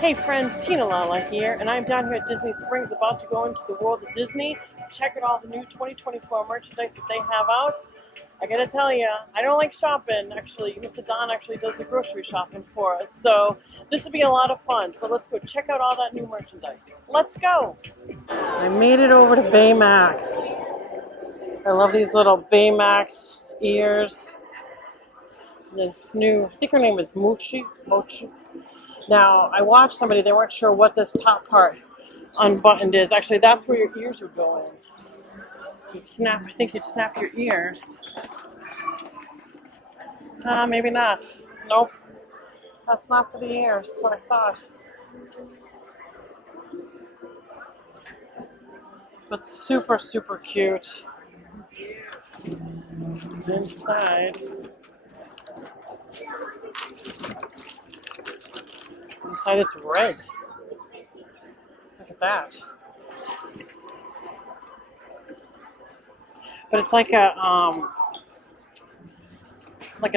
Hey friends, Tina Lala here, and I'm down here at Disney Springs about to go into the world of Disney, check out all the new 2024 merchandise that they have out. I gotta tell you, I don't like shopping. Actually, Mr. Don actually does the grocery shopping for us, so this will be a lot of fun. So let's go check out all that new merchandise. Let's go! I made it over to Baymax. I love these little Baymax ears. This new, I think her name is Mochi. Now, I watched somebody, they weren't sure what this top part unbuttoned is. Actually, that's where your ears would go in. You'd snap, I think you'd snap your ears. Maybe not. Nope. That's not for the ears, that's what I thought. But super, super cute. Inside. Inside it's red. Look at that. But it's like a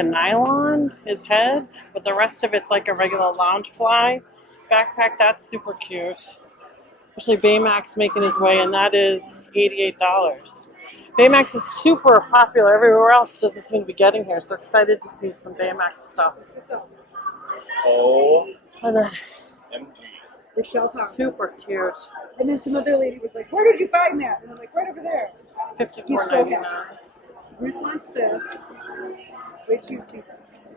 nylon, his head, but the rest of it's like a regular Loungefly backpack. That's super cute. Especially Baymax making his way, and that is $88. Baymax is super popular. Everywhere else doesn't seem to be getting here, so excited to see some Baymax stuff. Oh. And then, super cute. And then some other lady was like, "Where did you find that?" And I'm like, "Right over there." $54.99. Ruth wants this. Wait till you see this.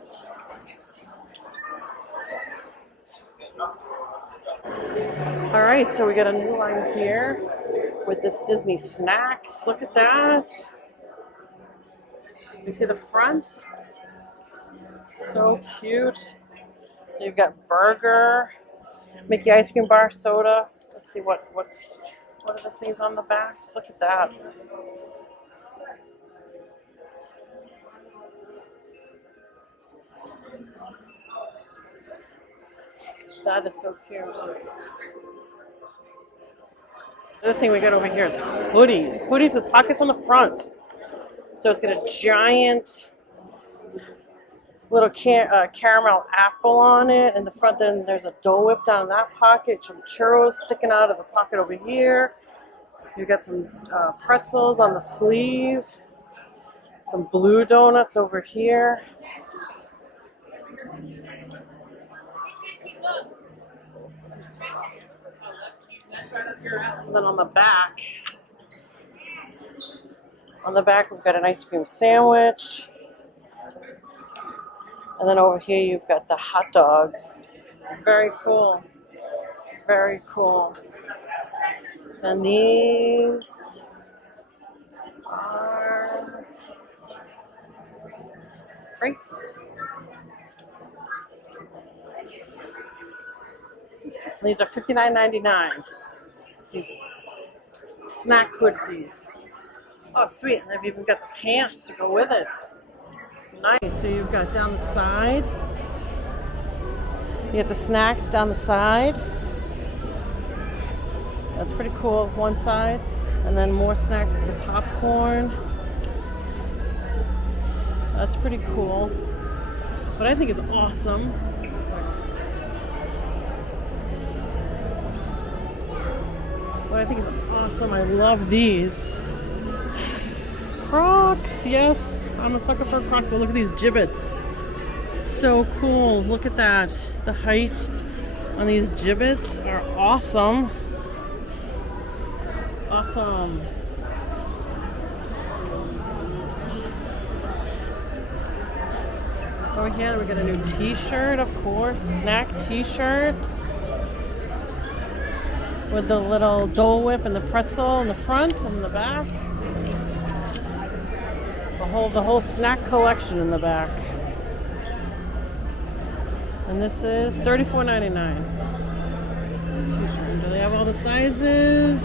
All right, so we got a new line here with this Disney snacks. Look at that. You see the front? So cute. You've got burger, Mickey ice cream bar, soda. Let's see what are the things on the backs. Look at that. That is so cute. The other thing we got over here is hoodies. Hoodies with pockets on the front. So it's got a giant little caramel apple on it. In the front, then there's a Dole Whip down in that pocket. Some churros sticking out of the pocket over here. You've got some pretzels on the sleeve. Some blue donuts over here. And then on the back we've got an ice cream sandwich. And then over here you've got the hot dogs. Very cool. Very cool. And these are free. These are $59.99. These snack hoodies. Oh, sweet. And they've even got the pants to go with it. Nice. So you've got down the side. You get the snacks down the side. That's pretty cool. One side. And then more snacks to the popcorn. That's pretty cool. What I think is awesome. What I think is awesome, I love these. Crocs, yes. I'm a sucker for Crocs, but look at these gibbets. So cool, look at that. The height on these gibbets are awesome. Awesome. Over here we got a new t-shirt, of course. Snack t-shirt. With the little Dole Whip and the pretzel in the front and in the back. The whole snack collection in the back. And this is $34.99. Do they have all the sizes?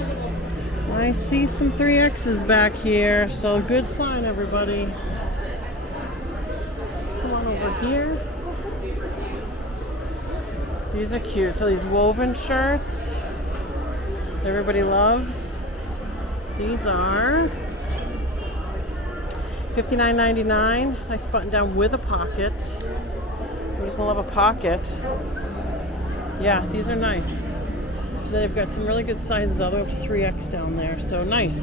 I see some 3X's back here, so good sign, everybody. Come on over here. These are cute. So these woven shirts everybody loves. These are $59.99. Nice button down with a pocket. Who doesn't love a pocket? Yeah, these are nice. Then they've got some really good sizes all the way up to 3X down there, so nice.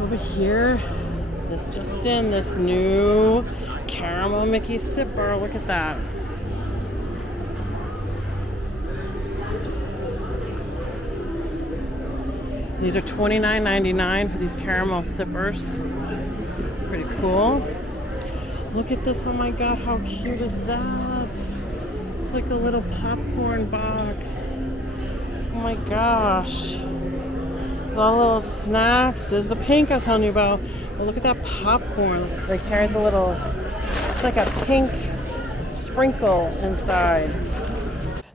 Over here, this just in, this new caramel Mickey sipper. Look at that. These are $29.99 for these caramel sippers. Pretty cool. Look at this, oh my god, how cute is that? It's like a little popcorn box. Oh my gosh. All little snacks. There's the pink I was telling you about. Oh, look at that popcorn. It carries a little, it's like a pink sprinkle inside.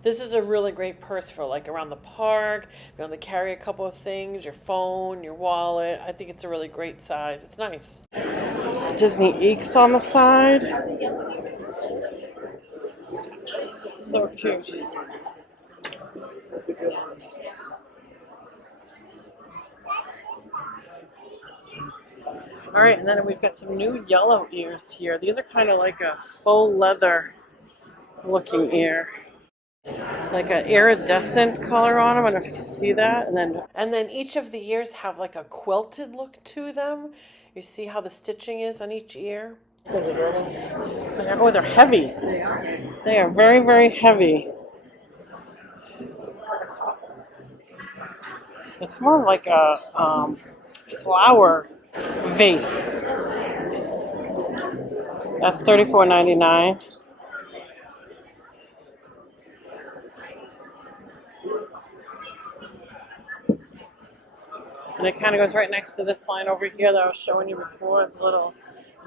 This is a really great purse for like around the park. Be able to carry a couple of things, your phone, your wallet. I think it's a really great size. It's nice. Disney Eeks on the side. So cute. That's a good one. All right, and then we've got some new yellow ears here. These are kind of like a faux leather looking ear. Like an iridescent color on them. I don't know if you can see that. And then each of the ears have like a quilted look to them. You see how the stitching is on each ear? Oh, they're heavy. They are. They are very, very heavy. It's more like a flower vase. That's $34.99. And it kind of goes right next to this line over here that I was showing you before, the little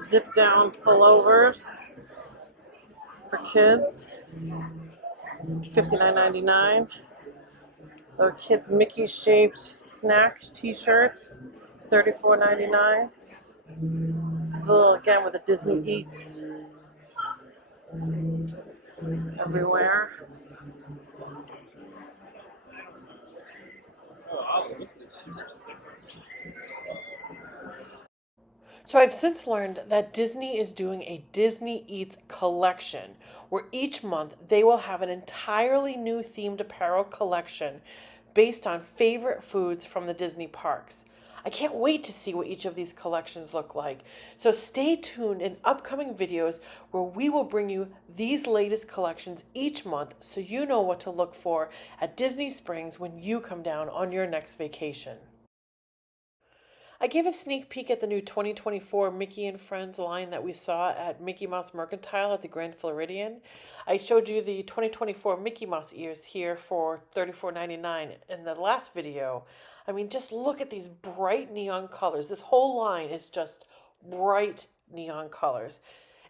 zip down pullovers for kids. $59.99. The kids Mickey shaped snack t-shirt, $34.99. Little again with the Disney Eats everywhere. So I've since learned that Disney is doing a Disney Eats collection where each month they will have an entirely new themed apparel collection based on favorite foods from the Disney parks. I can't wait to see what each of these collections look like. So stay tuned in upcoming videos where we will bring you these latest collections each month so you know what to look for at Disney Springs when you come down on your next vacation. I gave a sneak peek at the new 2024 Mickey and Friends line that we saw at Mickey Mouse Mercantile at the Grand Floridian. I showed you the 2024 Mickey Mouse ears here for $34.99 in the last video. I mean, just look at these bright neon colors. This whole line is just bright neon colors.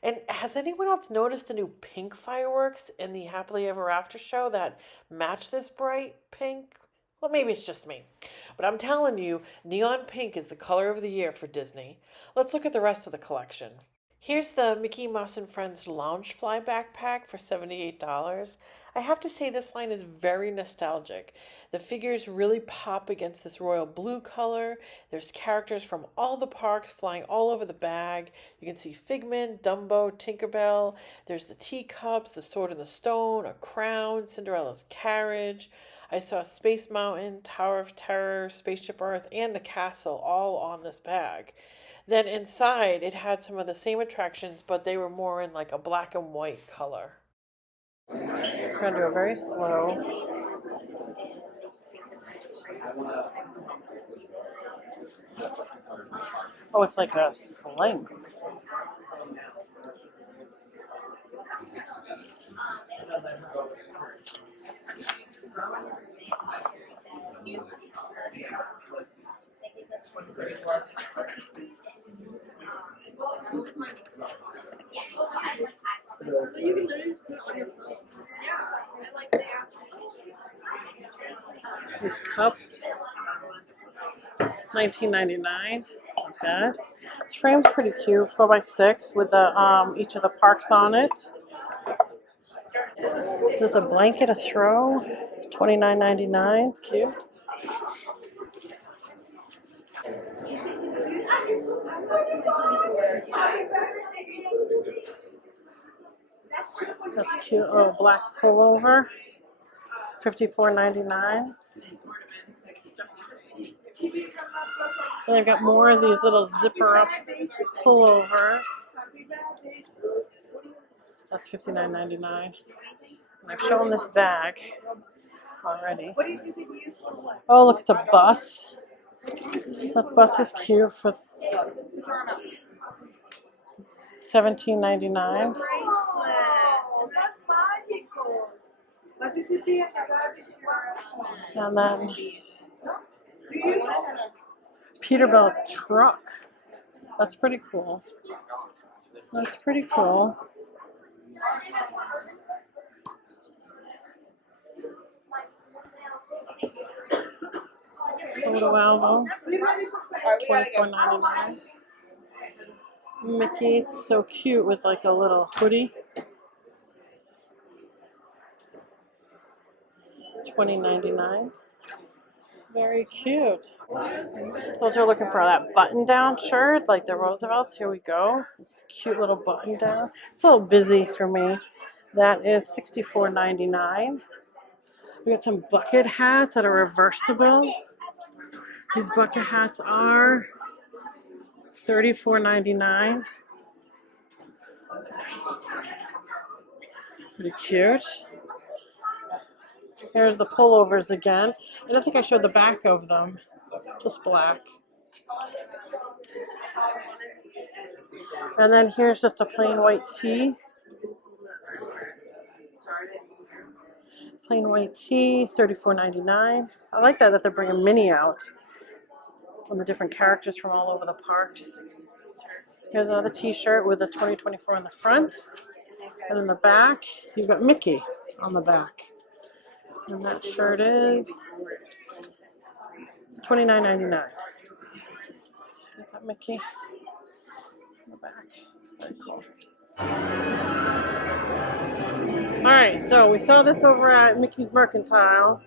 And has anyone else noticed the new pink fireworks in the Happily Ever After show that match this bright pink? Well, maybe it's just me. But I'm telling you, neon pink is the color of the year for Disney. Let's look at the rest of the collection. Here's the Mickey Mouse and Friends Loungefly backpack for $78. I have to say this line is very nostalgic. The figures really pop against this royal blue color. There's characters from all the parks flying all over the bag. You can see Figment, Dumbo, Tinkerbell. There's the teacups, the Sword in the Stone, a crown, Cinderella's carriage. I saw Space Mountain, Tower of Terror, Spaceship Earth, and the castle all on this bag. Then inside, it had some of the same attractions, but they were more in like a black and white color. We're going to do it very slow. Oh, it's like a sling. You can literally just put it on your phone. Yeah, I like the app. These cups, $19.99. Not bad. This frame's pretty cute, 4x6 with the each of the parks on it. There's a blanket to throw, $29.99. Cute. That's cute. Little black pullover. $54.99. And they've got more of these little zipper up pullovers. That's $59.99. And I've shown this bag already. Oh, look, it's a bus. That bus is cute for $17.99. And then Peterbilt truck. That's pretty cool. That's pretty cool. Photo album. $24.99. Mickey, so cute with like a little hoodie. $20.99. Very cute. Those are looking for that button-down shirt, like the Roosevelts. Here we go. This cute little button-down. It's a little busy for me. That is $64.99. We got some bucket hats that are reversible. These bucket hats are $34.99. Pretty cute. Here's the pullovers again. I don't think I showed the back of them. Just black. And then here's just a plain white tee. Plain white tee, $34.99. I like that they're bringing Minnie out. On the different characters from all over the parks. Here's another t-shirt with a 2024 on the front. And in the back, you've got Mickey on the back. And that shirt is $29.99. Got that Mickey in the back. Very cool. Alright, so we saw this over at Mickey's Mercantile.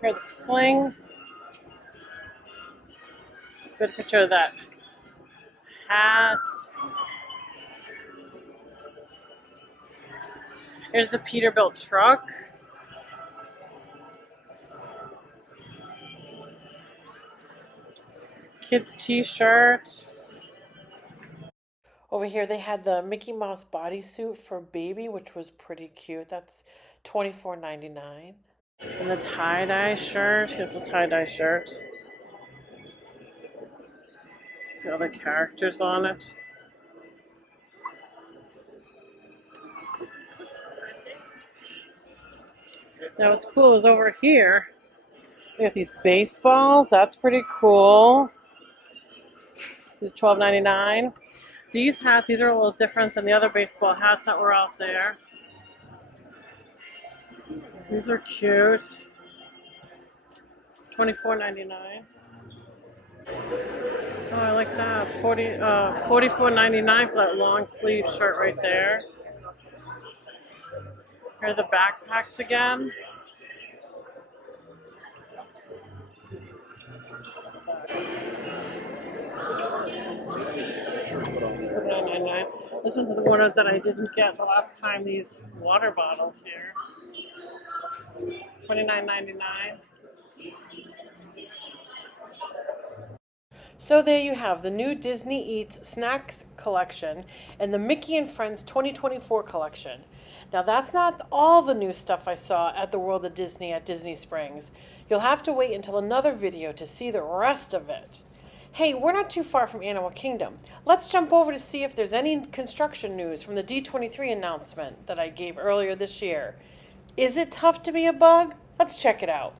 Here's the sling. Let's get a picture of that hat. Here's the Peterbilt truck. Kids t-shirt. Over here they had the Mickey Mouse bodysuit for baby, which was pretty cute. That's $24.99. And the tie-dye shirt. Here's the tie-dye shirt. See other characters on it. Now what's cool is over here, we got these baseballs. That's pretty cool. These are $12.99. These hats, these are a little different than the other baseball hats that were out there. These are cute. $24.99. Oh, I like that. $44.99 for that long sleeve shirt right there. Here are the backpacks again. $9.99. This was the one that I didn't get the last time. These water bottles here. $29.99. So there you have the new Disney Eats Snacks collection and the Mickey and Friends 2024 collection. Now that's not all the new stuff I saw at the World of Disney at Disney Springs. You'll have to wait until another video to see the rest of it. Hey, we're not too far from Animal Kingdom. Let's jump over to see if there's any construction news from the D23 announcement that I gave earlier this year. Is it tough to be a bug? Let's check it out.